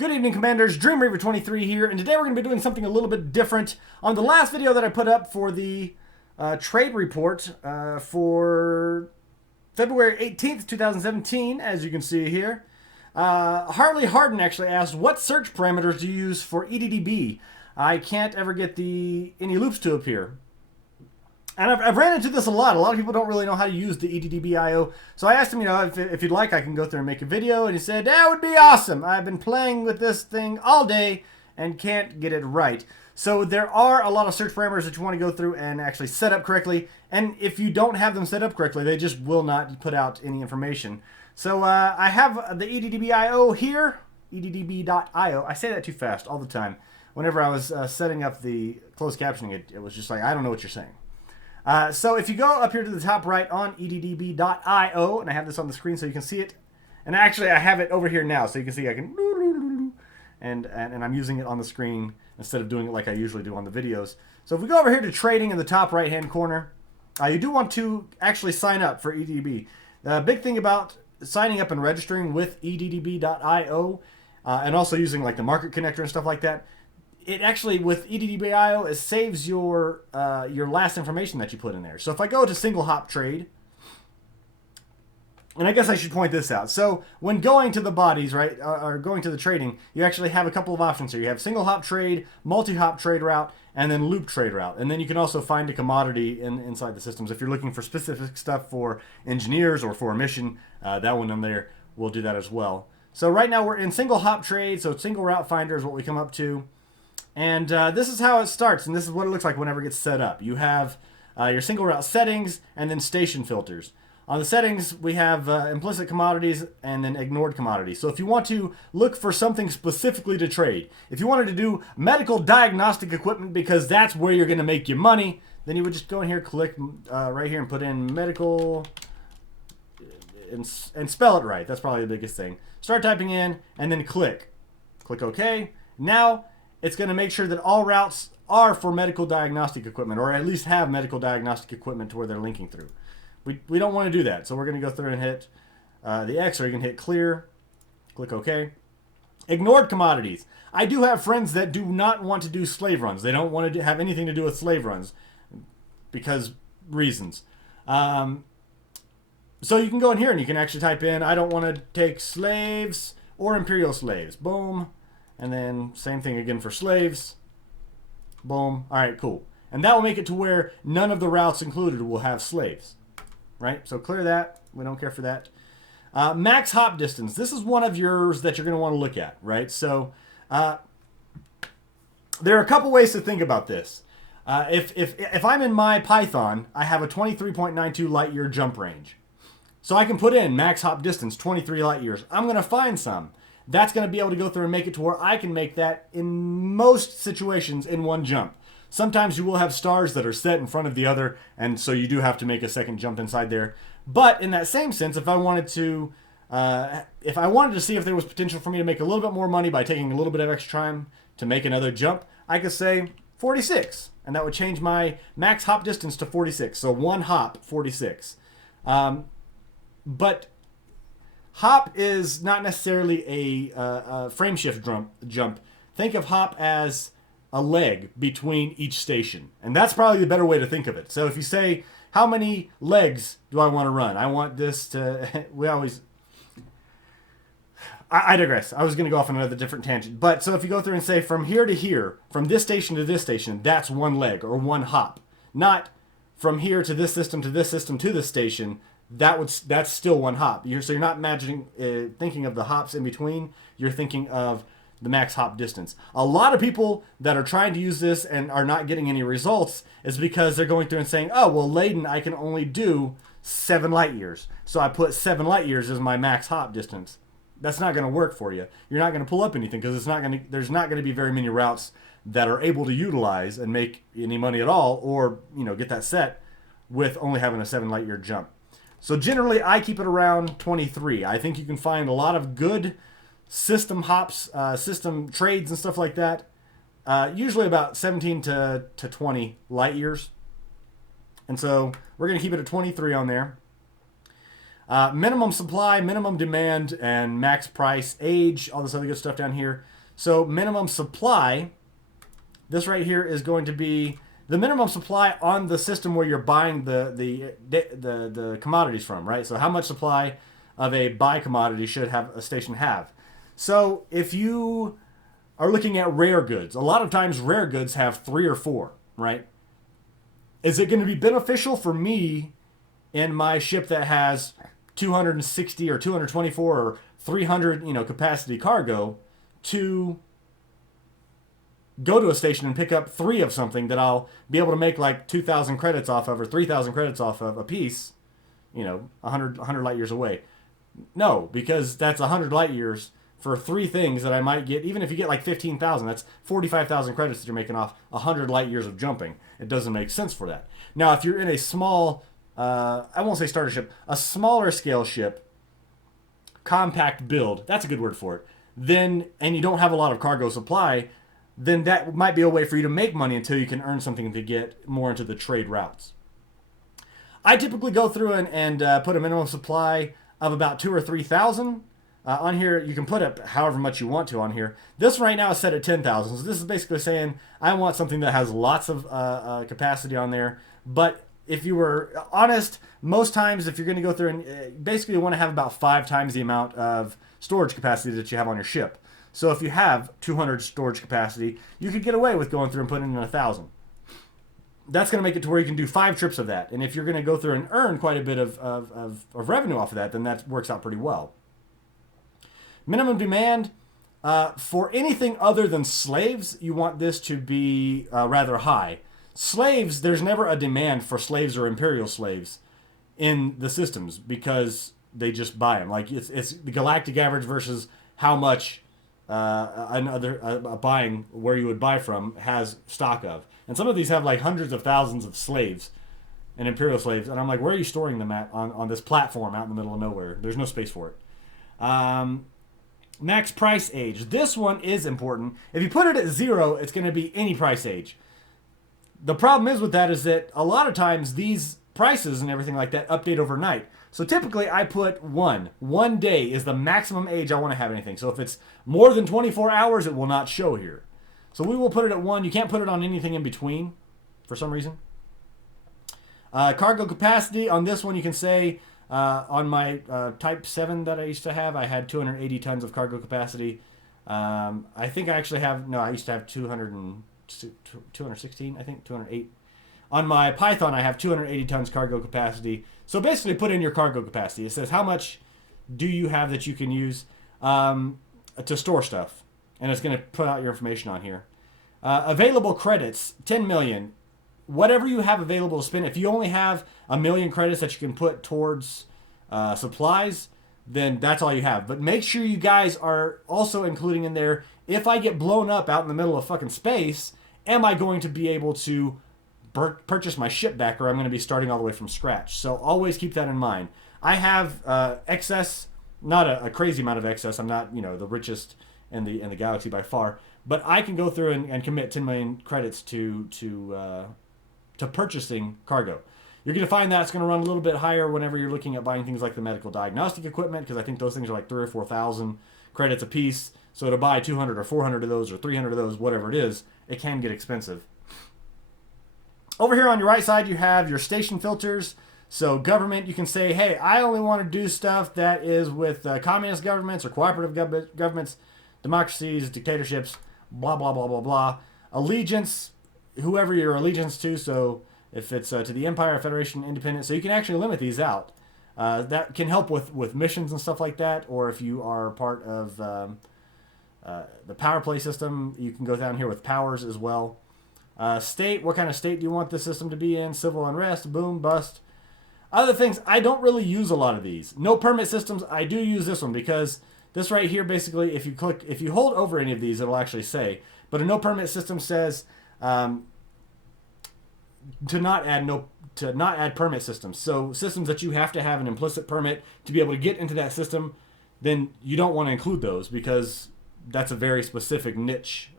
Good evening, Commanders. Dream Reaver 23 here, and today we're going to be doing something a little bit different. On the last video that I put up for the trade report for February 18th, 2017, as you can see here, Harley Harden actually asked, what search parameters do you use for EDDB? I can't ever get any loops to appear. And I've ran into this a lot. A lot of people don't really know how to use the EDDB IO. So I asked him, if you'd like, I can go through and make a video. And he said, that would be awesome. I've been playing with this thing all day and can't get it right. So there are a lot of search parameters that you want to go through and actually set up correctly. And if you don't have them set up correctly, they just will not put out any information. So I have the EDDB IO here, EDDB.io. I say that too fast all the time. Whenever I was setting up the closed captioning, it was just like, I don't know what you're saying. So if you go up here to the top right on EDDB.io, and I have this on the screen so you can see it, and actually I have it over here now so you can see I can, and I'm using it on the screen instead of doing it like I usually do on the videos. So if we go over here to trading in the top right hand corner, you do want to actually sign up for EDDB. The big thing about signing up and registering with EDDB.io, and also using like the market connector and stuff like that, it actually, with EDDB.io, it saves your last information that you put in there. So if I go to single hop trade, and I guess I should point this out. So when going to the bodies, right, or going to the trading, you actually have a couple of options here. You have single hop trade, multi-hop trade route, and then loop trade route. And then you can also find a commodity inside the systems. If you're looking for specific stuff for engineers or for a mission, that one in there will do that as well. So right now we're in single hop trade, so single route finder is what we come up to. And this is how it starts, and this is what it looks like whenever it gets set up. You have your single route settings and then station filters. On the settings, we have implicit commodities and then ignored commodities. So if you want to look for something specifically to trade, if you wanted to do medical diagnostic equipment because that's where you're going to make your money, then you would just go in here, click right here and put in medical and spell it right. That's probably the biggest thing. Start typing in and then click. Click OK. Now it's going to make sure that all routes are for medical diagnostic equipment, or at least have medical diagnostic equipment to where they're linking through. We don't want to do that, so we're going to go through and hit the X, or you can hit clear, click OK. Ignored commodities. I do have friends that do not want to do slave runs. They don't want to have anything to do with slave runs because reasons. So you can go in here and you can actually type in, I don't want to take slaves or imperial slaves. Boom. And then same thing again for slaves. Boom. All right, cool. And that will make it to where none of the routes included will have slaves. Right? So clear that. We don't care for that. Max hop distance. This is one of yours that you're going to want to look at. Right? So there are a couple ways to think about this. If I'm in my Python, I have a 23.92 light year jump range. So I can put in max hop distance, 23 light years. I'm going to find some. That's going to be able to go through and make it to where I can make that in most situations in one jump. Sometimes you will have stars that are set in front of the other, and so you do have to make a second jump inside there. But in that same sense, if I wanted to see if there was potential for me to make a little bit more money by taking a little bit of extra time to make another jump, I could say 46, and that would change my max hop distance to 46. So one hop, 46. But hop is not necessarily a frame shift jump. Think of hop as a leg between each station. And that's probably the better way to think of it. So if you say, how many legs do I want to run? I want this to... I digress. I was going to go off on another different tangent. But so if you go through and say, from here to here, from this station to this station, that's one leg or one hop. Not from here to this system to this system to this station. That's still one hop. So you're not imagining thinking of the hops in between. You're thinking of the max hop distance. A lot of people that are trying to use this and are not getting any results is because they're going through and saying, oh, well, Leyden, I can only do 7 light years. So I put 7 light years as my max hop distance. That's not going to work for you. You're not going to pull up anything because there's not going to be very many routes that are able to utilize and make any money at all, or get that set with only having a 7 light year jump. So generally, I keep it around 23. I think you can find a lot of good system hops, system trades and stuff like that. Usually about 17 to 20 light years. And so we're going to keep it at 23 on there. Minimum supply, minimum demand, and max price, age, all this other good stuff down here. So minimum supply, this right here is going to be the minimum supply on the system where you're buying the commodities from, right? So how much supply of a buy commodity should have a station have? So if you are looking at rare goods, a lot of times rare goods have 3 or 4, right? Is it going to be beneficial for me in my ship that has 260 or 224 or 300, capacity cargo to go to a station and pick up 3 of something that I'll be able to make like 2,000 credits off of or 3,000 credits off of a piece, 100 light years away? No, because that's 100 light years for 3 things that I might get. Even if you get like 15,000, that's 45,000 credits that you're making off 100 light years of jumping. It doesn't make sense for that. Now, if you're in a small, I won't say starter ship, a smaller scale ship, compact build, that's a good word for it, then, and you don't have a lot of cargo supply, then that might be a way for you to make money until you can earn something to get more into the trade routes. I typically go through and put a minimum supply of about 2,000 or 3,000. On here, you can put up however much you want to on here. This right now is set at 10,000. So this is basically saying I want something that has lots of capacity on there. But if you were honest, most times if you're going to go through and basically you want to have about 5 times the amount of storage capacity that you have on your ship. So if you have 200 storage capacity, you could get away with going through and putting in 1,000. That's going to make it to where you can do 5 trips of that. And if you're going to go through and earn quite a bit of revenue off of that, then that works out pretty well. Minimum demand, for anything other than slaves, you want this to be rather high. Slaves, there's never a demand for slaves or imperial slaves in the systems because they just buy them. Like it's the galactic average versus how much a buying where you would buy from has stock of. And some of these have like hundreds of thousands of slaves and imperial slaves. And I'm like, where are you storing them at on this platform out in the middle of nowhere? There's no space for it. Max price age. This one is important. If you put it at 0, it's going to be any price age. The problem is with that is that a lot of times these prices and everything like that update overnight. So typically I put 1. 1 day is the maximum age I want to have anything. So if it's more than 24 hours, it will not show here. So we will put it at 1. You can't put it on anything in between for some reason. Cargo capacity. On this one you can say on my Type 7 that I used to have, I had 280 tons of cargo capacity. I think I actually have, no, I used to have 216, I think, 208. On my Python, I have 280 tons cargo capacity. So basically put in your cargo capacity. It says how much do you have that you can use to store stuff. And it's going to put out your information on here. Available credits, 10 million. Whatever you have available to spend, if you only have 1 million credits that you can put towards supplies, then that's all you have. But make sure you guys are also including in there, if I get blown up out in the middle of fucking space, am I going to be able to purchase my ship back, or I'm going to be starting all the way from scratch? So always keep that in mind. I have excess, not a crazy amount of excess. I'm not, the richest in the galaxy by far, but I can go through and commit 10 million credits to purchasing cargo. You're going to find that's going to run a little bit higher whenever you're looking at buying things like the medical diagnostic equipment, because I think those things are like 3,000 or 4,000 credits a piece. So to buy 200 or 400 of those or 300 of those, whatever it is, it can get expensive. Over here on your right side, you have your station filters. So government, you can say, hey, I only want to do stuff that is with communist governments or cooperative governments, democracies, dictatorships, blah, blah, blah, blah, blah. Allegiance, whoever your allegiance to, so if it's to the Empire, Federation, Independent, so you can actually limit these out. That can help with missions and stuff like that, or if you are part of the power play system, you can go down here with powers as well. State, what kind of state do you want the system to be in? Civil unrest, boom, bust. Other things, I don't really use a lot of these. No permit systems, I do use this one because this right here, basically, if you hold over any of these, it'll actually say. But a no permit system says to not add permit systems. So systems that you have to have an implicit permit to be able to get into that system, then you don't want to include those because that's a very specific niche,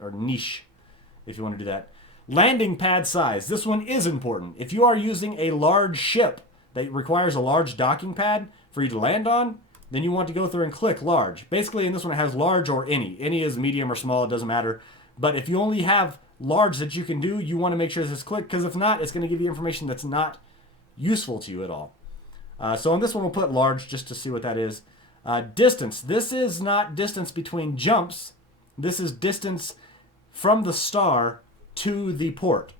if you want to do that. Landing pad size. This one is important. If you are using a large ship that requires a large docking pad, for you to land on, then you want to go through and click large. Basically, in this one, it has large or any. Any is medium or small, it doesn't matter. But if you only have large that you can do, you want to make sure this is clicked, because if not, it's going to give you information that's not useful to you at all. So on this one, we'll put large just to see what that is. Distance. This is not distance between jumps. This is distance from the star to the port.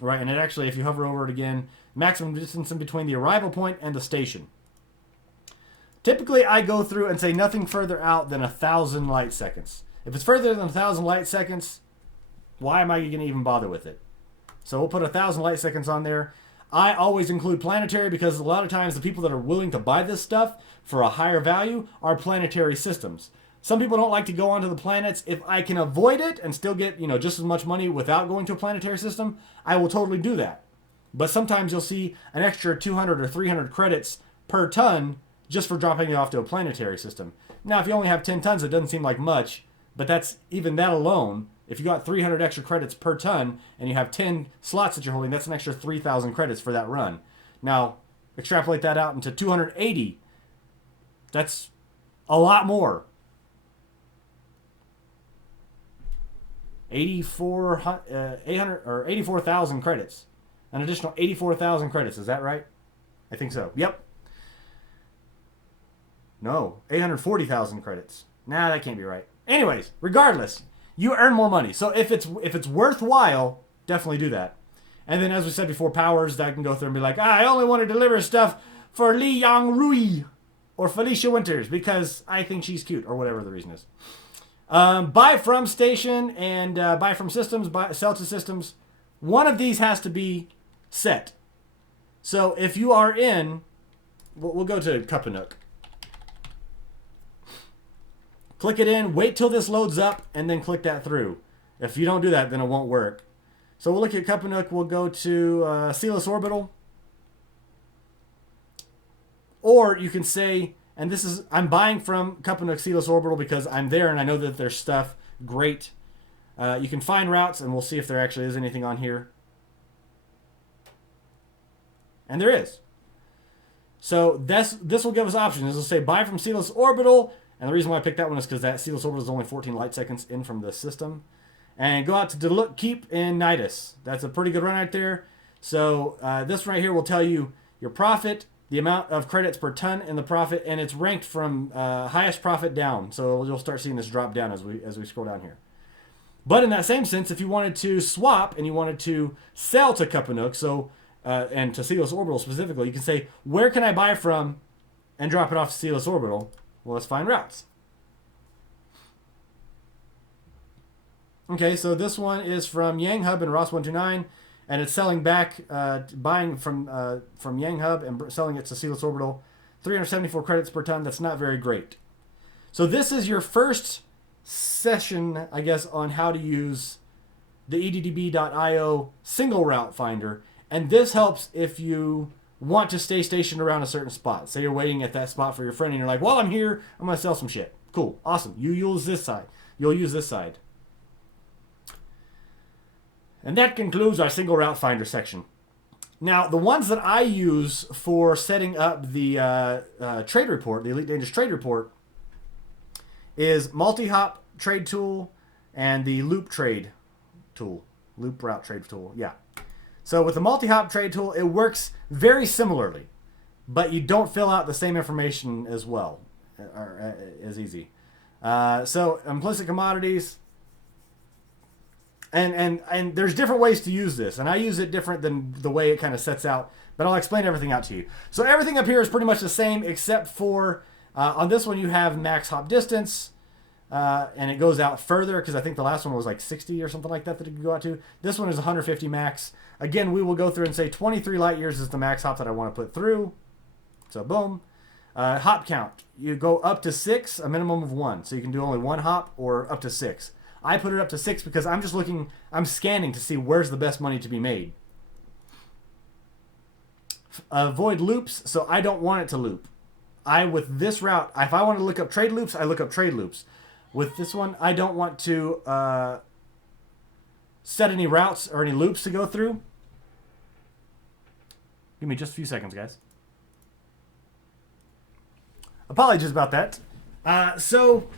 Right, and it actually, if you hover over it again, maximum distance in between the arrival point and the station. Typically, I go through and say nothing further out than 1,000 light seconds. If it's further than 1,000 light seconds, why am I going to even bother with it? So we'll put 1,000 light seconds on there. I always include planetary because a lot of times the people that are willing to buy this stuff for a higher value are planetary systems. Some people don't like to go onto the planets. If I can avoid it and still get, just as much money without going to a planetary system, I will totally do that. But sometimes you'll see an extra 200 or 300 credits per ton just for dropping it off to a planetary system. Now, if you only have 10 tons, it doesn't seem like much, but that's even that alone. If you got 300 extra credits per ton and you have 10 slots that you're holding, that's an extra 3,000 credits for that run. Now, extrapolate that out into 280. That's a lot more. 84,000 credits. An additional 84,000 credits. Is that right? I think so. Yep. No, 840,000 credits. Nah, that can't be right. Anyways, regardless, you earn more money. So if it's worthwhile, definitely do that. And then, as we said before, powers that can go through and be like, I only want to deliver stuff for Li Yang Rui or Felicia Winters because I think she's cute or whatever the reason is. Buy from station and buy from systems, sell to systems. One of these has to be set. So if you are in, we'll go to Cuppanook. Click it in, wait till this loads up, and then click that through. If you don't do that, then it won't work. So we'll look at Cuppanook. We'll go to Celis Orbital. Or you can say, and this is, I'm buying from Cuppanook Celis Orbital because I'm there and I know that there's stuff. Great. You can find routes, and we'll see if there actually is anything on here. And there is. So this will give us options. This will say buy from Celis Orbital. And the reason why I picked that one is because that Celis Orbital is only 14 light seconds in from the system. And go out to Keep in Nidus. That's a pretty good run right there. So this right here will tell you your profit, the amount of credits per ton in the profit, and it's ranked from highest profit down. So you'll start seeing this drop down as we scroll down here. But in that same sense, if you wanted to swap and you wanted to sell to Cuppanook, and to Celis Orbital specifically, you can say, where can I buy from and drop it off to Celis Orbital? Well, let's find routes. Okay, so this one is from Yang Hub and Ross 129, and it's selling back, buying from Yang Hub and selling it to Celis Orbital. 374 credits per ton. That's not very great. So this is your first session, I guess, on how to use the EDDB.io single route finder, and this helps if you want to stay stationed around a certain spot. Say you're waiting at that spot for your friend and you're like, well, I'm here, I'm going to sell some shit. Cool, awesome. You use this side. You'll use this side. And that concludes our single route finder section. Now, the ones that I use for setting up the trade report, the Elite Dangerous trade report, is multi-hop trade tool and the loop trade tool. Loop route trade tool, yeah. So with the multi-hop trade tool, it works very similarly, but you don't fill out the same information as well, or as easy. So implicit commodities, and there's different ways to use this, and I use it different than the way it kind of sets out, but I'll explain everything out to you. So everything up here is pretty much the same, except for on this one you have max hop distance. And it goes out further because I think the last one was like 60 or something like that it could go out to. This one is 150 max. Again, we will go through and say 23 light years is the max hop that I want to put through. So boom. Hop count. You go up to 6, a minimum of 1. So you can do only 1 hop or up to 6. I put it up to 6 because I'm just looking, I'm scanning to see where's the best money to be made. Avoid loops, so I don't want it to loop. With this route, if I want to look up trade loops, I look up trade loops. With this one, I don't want to set any routes or any loops to go through. Give me just a few seconds, guys. Apologies about that. So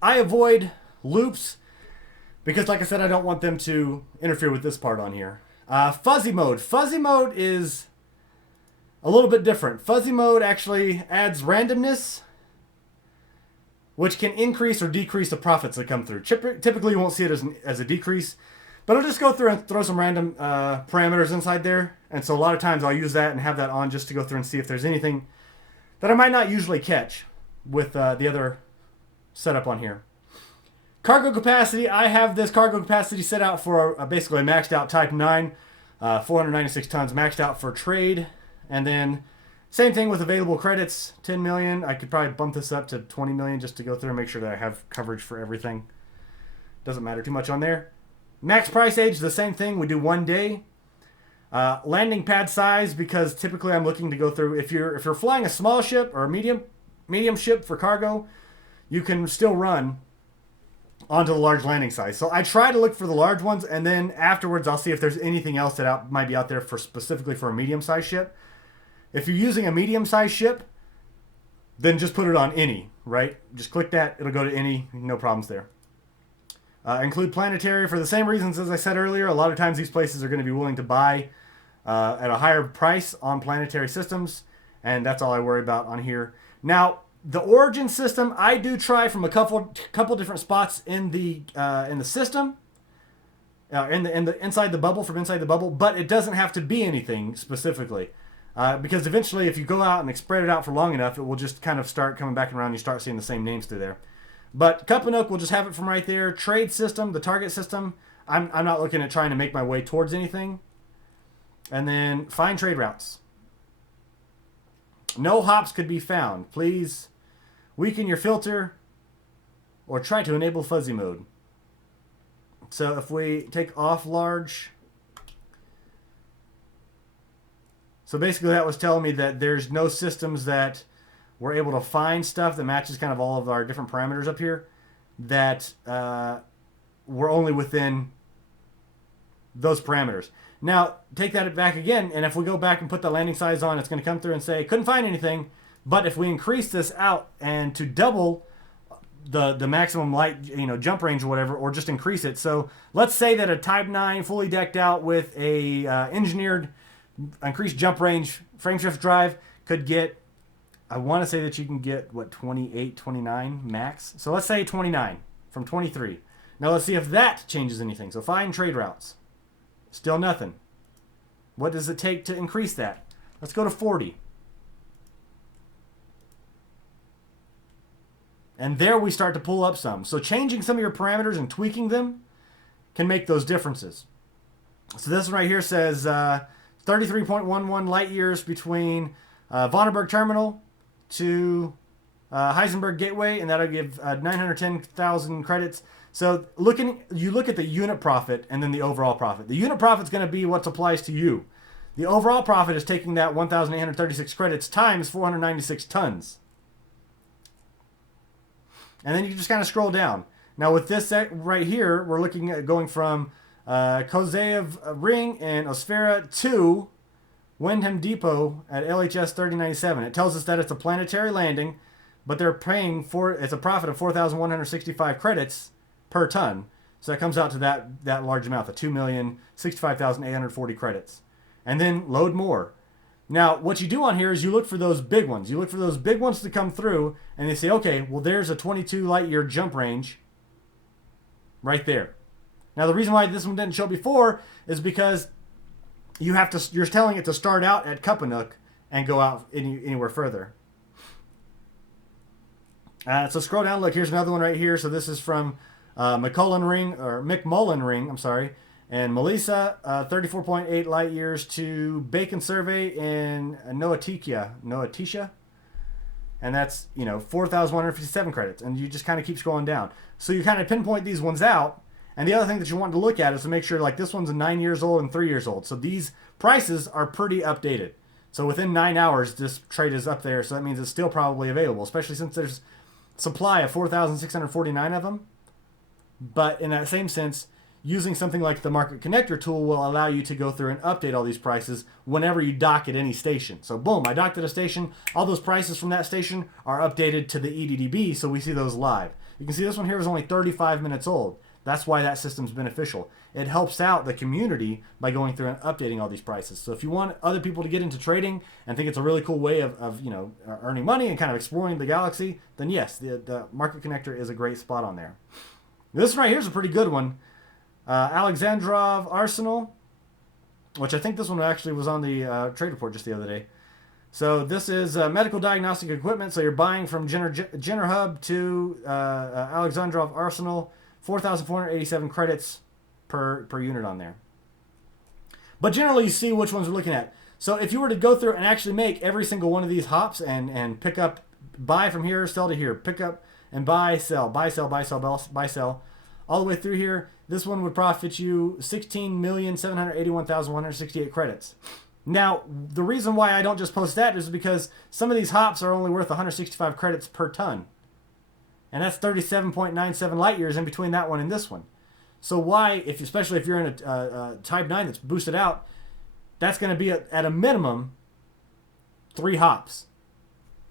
I avoid loops because, like I said, I don't want them to interfere with this part on here. Fuzzy mode. Fuzzy mode is a little bit different. Fuzzy mode actually adds randomness, which can increase or decrease the profits that come through. Typically, you won't see it as a decrease, but I'll just go through and throw some random parameters inside there. And so a lot of times I'll use that and have that on just to go through and see if there's anything that I might not usually catch with the other setup on here. Cargo capacity, I have this cargo capacity set out for basically a maxed out Type 9, 496 tons maxed out for trade. And then same thing with available credits, 10 million. I could probably bump this up to 20 million just to go through and make sure that I have coverage for everything. Doesn't matter too much on there. Max price age, the same thing. We do 1 day. Landing pad size, because typically I'm looking to go through, if you're flying a small ship or a medium ship for cargo, you can still run onto the large landing size. So I try to look for the large ones, and then afterwards I'll see if there's anything else that might be out there for specifically for a medium-sized ship. If you're using a medium-sized ship, then just put it on any, right? Just click that, it'll go to any, no problems there. Include planetary for the same reasons as I said earlier. A lot of times these places are going to be willing to buy at a higher price on planetary systems, and that's all I worry about on here. Now, the origin system, I do try from a couple different spots in the system, inside the bubble, from inside the bubble, but it doesn't have to be anything specifically, because eventually, if you go out and spread it out for long enough, it will just kind of start coming back around. And you start seeing the same names through there. But Kapanook will just have it from right there. Trade system, the target system, I'm not looking at trying to make my way towards anything. And then find trade routes. No hops could be found. Please weaken your filter or try to enable fuzzy mode. So if we take off large. So basically that was telling me that there's no systems that we're able to find stuff that matches kind of all of our different parameters up here that we're only within those parameters. Now, take that back again, and if we go back and put the landing size on, it's going to come through and say, couldn't find anything, but if we increase this out and to double the maximum light, jump range or whatever, or just increase it. So let's say that a Type 9 fully decked out with a engineered increased jump range frameshift drive could get, I want to say that you can get, 28, 29 max? So let's say 29 from 23. Now let's see if that changes anything. So find trade routes. Still nothing. What does it take to increase that? Let's go to 40. And there we start to pull up some. So changing some of your parameters and tweaking them can make those differences. So this one right here says 33.11 light years between Vonneberg Terminal to Heisenberg Gateway, and that'll give 910,000 credits. So you look at the unit profit and then the overall profit. The unit profit is going to be what applies to you. The overall profit is taking that 1,836 credits times 496 tons. And then you just kind of scroll down. Now with this right here, we're looking at going from Kozaev Ring and Osphera to Wyndham Depot at LHS 3097. It tells us that it's a planetary landing, but they're paying it's a profit of 4,165 credits per ton. So that comes out to that large amount, the 2,065,840 credits. And then load more. Now, what you do on here is you look for those big ones. You look for those big ones to come through, and they say, okay, well, there's a 22 light year jump range right there. Now, the reason why this one didn't show before is because you're telling it to start out at Kapanook and go out anywhere further. So scroll down. Look, here's another one right here. So this is from McMullen Ring, I'm sorry. And Melissa, 34.8 light years to Bacon Survey in Noatisha. And that's, 4,157 credits. And you just kind of keep scrolling down. So you kind of pinpoint these ones out. And the other thing that you want to look at is to make sure, like, this one's 9 years old and 3 years old. So these prices are pretty updated. So within 9 hours, this trade is up there. So that means it's still probably available, especially since there's supply of 4,649 of them. But in that same sense, using something like the Market Connector tool will allow you to go through and update all these prices whenever you dock at any station. So boom, I docked at a station. All those prices from that station are updated to the EDDB, so we see those live. You can see this one here is only 35 minutes old. That's why that system's beneficial. It helps out the community by going through and updating all these prices. So if you want other people to get into trading and think it's a really cool way of earning money and kind of exploring the galaxy, then yes, the Market Connector is a great spot on there. This one right here is a pretty good one. Alexandrov Arsenal, which I think this one actually was on the trade report just the other day. So this is medical diagnostic equipment. So you're buying from Jenner Hub to Alexandrov Arsenal, 4,487 credits per unit on there. But generally you see which ones we're looking at. So if you were to go through and actually make every single one of these hops and pick up, buy from here, sell to here, pick up and buy, sell, buy, sell, buy, sell, buy, sell, all the way through here, this one would profit you 16,781,168 credits. Now, the reason why I don't just post that is because some of these hops are only worth 165 credits per ton. And that's 37.97 light years in between that one and this one. So why, especially if you're in a Type 9 that's boosted out, that's going to be at a minimum 3 hops,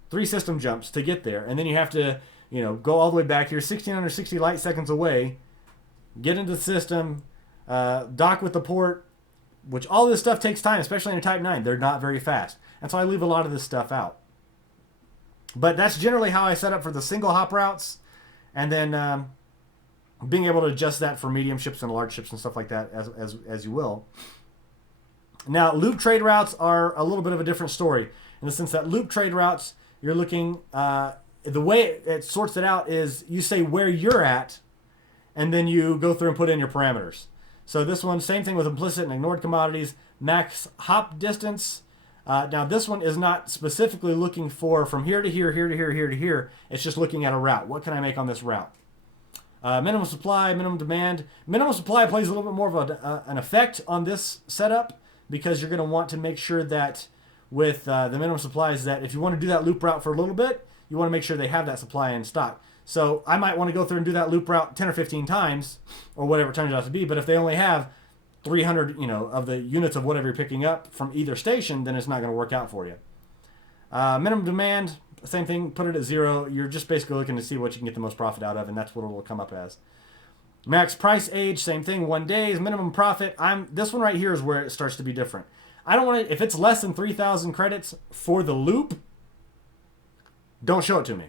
3 system jumps to get there. And then you have to, go all the way back here, 1,660 light seconds away, get into the system, dock with the port, which all this stuff takes time, especially in a Type 9. They're not very fast. And so I leave a lot of this stuff out. But that's generally how I set up for the single hop routes. And then being able to adjust that for medium ships and large ships and stuff like that as you will. Now, loop trade routes are a little bit of a different story. In the sense that loop trade routes, you're looking, the way it sorts it out is you say where you're at, and then you go through and put in your parameters. So this one, same thing with implicit and ignored commodities. Max hop distance. Now this one is not specifically looking for from here to here, here to here, here to here. It's just looking at a route. What can I make on this route? Minimum supply, minimum demand. Minimum supply plays a little bit more of an effect on this setup because you're going to want to make sure that with the minimum supply is that if you want to do that loop route for a little bit, you want to make sure they have that supply in stock. So I might want to go through and do that loop route 10 or 15 times or whatever it turns out to be. But if they only have 300, of the units of whatever you're picking up from either station, then it's not going to work out for you. Minimum demand, same thing, put it at 0. You're just basically looking to see what you can get the most profit out of, and that's what it will come up as. Max price age, same thing, 1 day. Minimum profit, this one right here is where it starts to be different. I don't want to, if it's less than 3,000 credits for the loop, don't show it to me.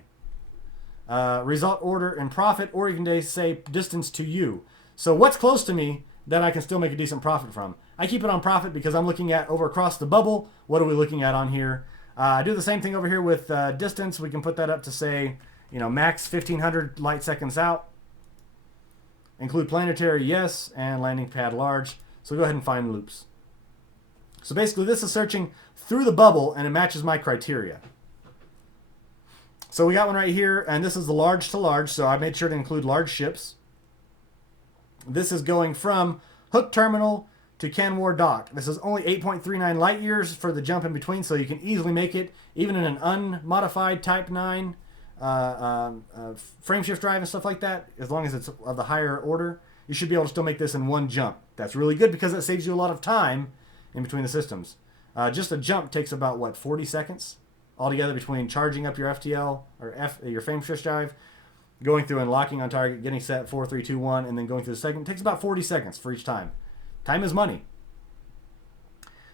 Result order and profit, or you can say distance to you. So what's close to me that I can still make a decent profit from? I keep it on profit because I'm looking at over across the bubble. What are we looking at on here? I do the same thing over here with distance. We can put that up to say, max 1,500 light seconds out. Include planetary, yes, and landing pad large. So go ahead and find loops. So basically this is searching through the bubble and it matches my criteria. So we got one right here, and this is the large to large, so I made sure to include large ships. This is going from Hook Terminal to Canwar Dock. This is only 8.39 light years for the jump in between, so you can easily make it, even in an unmodified Type 9 frame shift drive and stuff like that, as long as it's of the higher order. You should be able to still make this in one jump. That's really good because it saves you a lot of time in between the systems. Just a jump takes about, 40 seconds? Altogether between charging up your FTL or your frame shift drive, going through and locking on target, getting set 4, 3, 2, 1, and then going through the second. It takes about 40 seconds for each time. Time is money.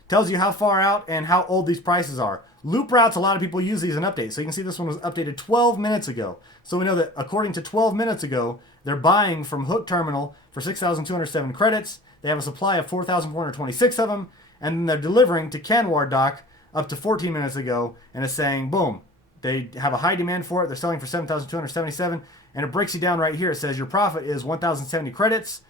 Tells you how far out and how old these prices are. Loop routes, a lot of people use these in updates. So you can see this one was updated 12 minutes ago. So we know that according to 12 minutes ago, they're buying from Hook Terminal for 6,207 credits. They have a supply of 4,426 of them, and then they're delivering to Canwar Dock up to 14 minutes ago, and it's saying, boom, they have a high demand for it. They're selling for 7,277, and it breaks you down right here. It says your profit is 1,070 credits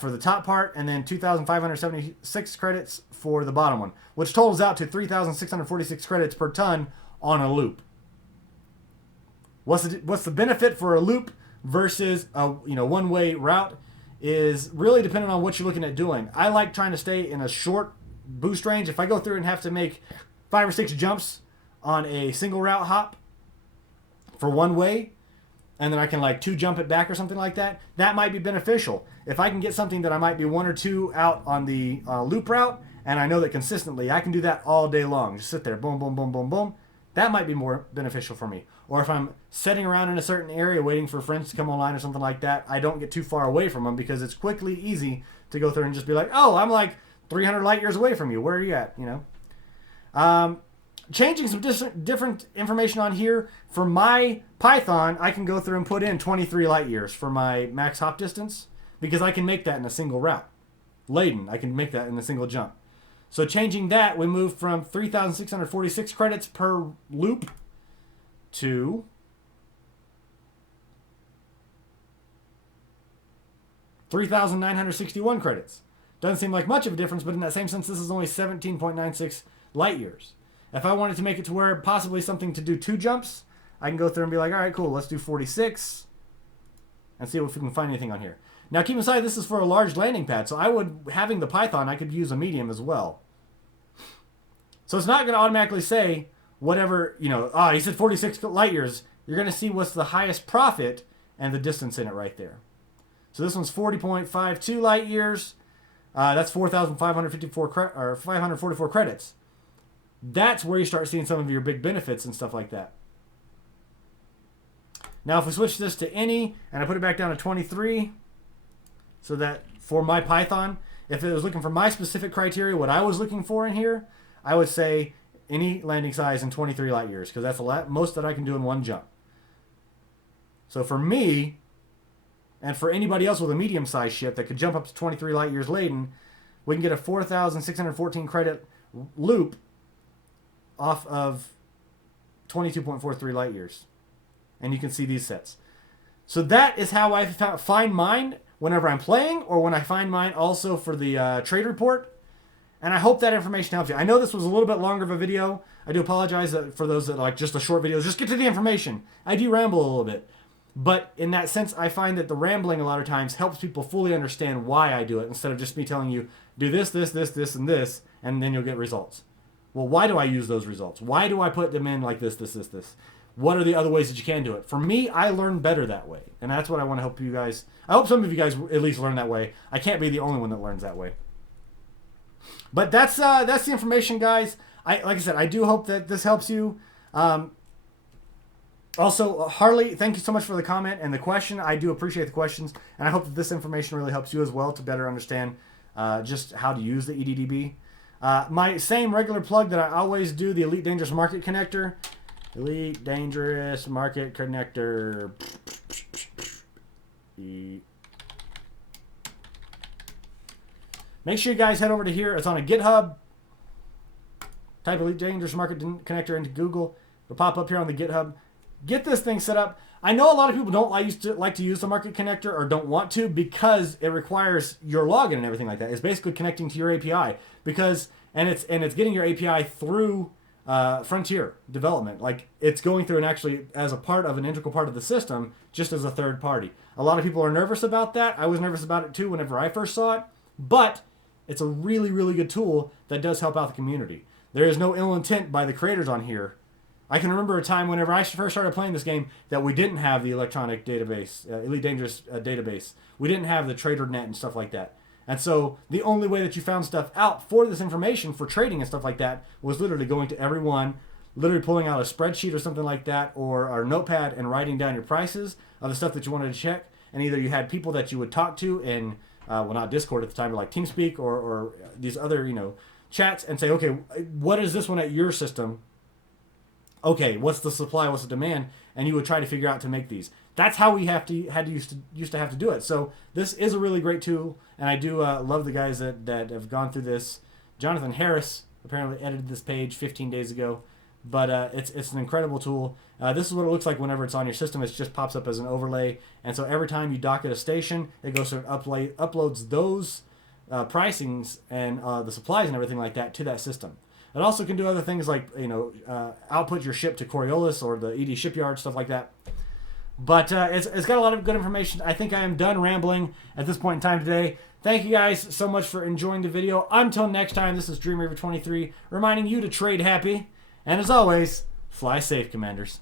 for the top part, and then 2,576 credits for the bottom one, which totals out to 3,646 credits per ton on a loop. What's the benefit for a loop versus a one-way route is really dependent on what you're looking at doing. I like trying to stay in a short boost range. If I go through and have to make 5 or 6 jumps on a single route hop for one way, and then I can like 2-jump it back or something like that, that might be beneficial. If I can get something that I might be 1 or 2 out on the loop route, and I know that consistently I can do that all day long, just sit there, boom, boom, boom, boom, boom, that might be more beneficial for me. Or if I'm sitting around in a certain area waiting for friends to come online or something like that, I don't get too far away from them, because it's quickly easy to go through and just be like, oh, I'm like 300 light years away from you. Where are you at? You know? Changing some different information on here. For my Python, I can go through and put in 23 light years for my max hop distance, because I can make that in a single route. Laden, I can make that in a single jump. So changing that, we move from 3,646 credits per loop to 3,961 credits. Doesn't seem like much of a difference, but in that same sense, this is only 17.96 light years. If I wanted to make it to where possibly something to do 2 jumps, I can go through and be like, all right, cool, let's do 46 and see if we can find anything on here. Now, keep in mind, this is for a large landing pad, so having the Python, I could use a medium as well. So it's not going to automatically say whatever, you know, he said 46 light years. You're going to see what's the highest profit and the distance in it right there. So this one's 40.52 light years. That's 4,554 or 544 credits. That's where you start seeing some of your big benefits and stuff like that. Now, if we switch this to any, and I put it back down to 23, so that for my Python, if it was looking for my specific criteria, what I was looking for in here, I would say any landing size in 23 light years, because that's the most that I can do in one jump. So for me, and for anybody else with a medium-sized ship that could jump up to 23 light years laden, we can get a 4,614 credit loop off of 22.43 light years. And you can see these sets. So that is how I find mine whenever I'm playing, or when I find mine also for the trade report. And I hope that information helps you. I know this was a little bit longer of a video. I do apologize for those that like just a short video. Just get to the information. I do ramble a little bit. But in that sense, I find that the rambling a lot of times helps people fully understand why I do it, instead of just me telling you, do this, this, this, this, and this, and then you'll get results. Well, why do I use those results? Why do I put them in like this, this, this, this? What are the other ways that you can do it? For me, I learn better that way. And that's what I want to help you guys. I hope some of you guys at least learn that way. I can't be the only one that learns that way. But that's the information, guys. Like I said, I do hope that this helps you. Also, Harley, thank you so much for the comment and the question. I do appreciate the questions. And I hope that this information really helps you as well to better understand just how to use the EDDB. My same regular plug that I always do, the Elite Dangerous Market Connector. Elite Dangerous Market Connector. Make sure you guys head over to here. It's on a GitHub. Type Elite Dangerous Market Connector into Google. It'll pop up here on the GitHub. Get this thing set up. I know a lot of people don't like to use the Market Connector, or don't want to, because it requires your login and everything like that. It's basically connecting to your API and it's getting your API through Frontier development. Like, it's going through and actually as a part of an integral part of the system, just as a third party. A lot of people are nervous about that. I was nervous about it too whenever I first saw it, but it's a really, really good tool that does help out the community. There is no ill intent by the creators on here. I can remember a time whenever I first started playing this game that we didn't have the electronic database, Elite Dangerous database. We didn't have the trader net and stuff like that. And so the only way that you found stuff out for this information for trading and stuff like that was literally going to everyone, literally pulling out a spreadsheet or something like that, or a notepad, and writing down your prices of the stuff that you wanted to check. And either you had people that you would talk to in, well, not Discord at the time, but like TeamSpeak or these other, chats, and say, okay, what is this one at your system? Okay, what's the supply, what's the demand? And you would try to figure out to make these. That's how we used to have to do it. So this is a really great tool, and I do love the guys that have gone through this. Jonathan Harris apparently edited this page 15 days ago, but it's an incredible tool. This is what it looks like whenever it's on your system. It just pops up as an overlay, and so every time you dock at a station, it goes through and uploads those pricings and the supplies and everything like that to that system. It also can do other things like, output your ship to Coriolis or the ED shipyard, stuff like that. But it's got a lot of good information. I think I am done rambling at this point in time today. Thank you guys so much for enjoying the video. Until next time, this is Dreamweaver 23 reminding you to trade happy. And as always, fly safe, Commanders.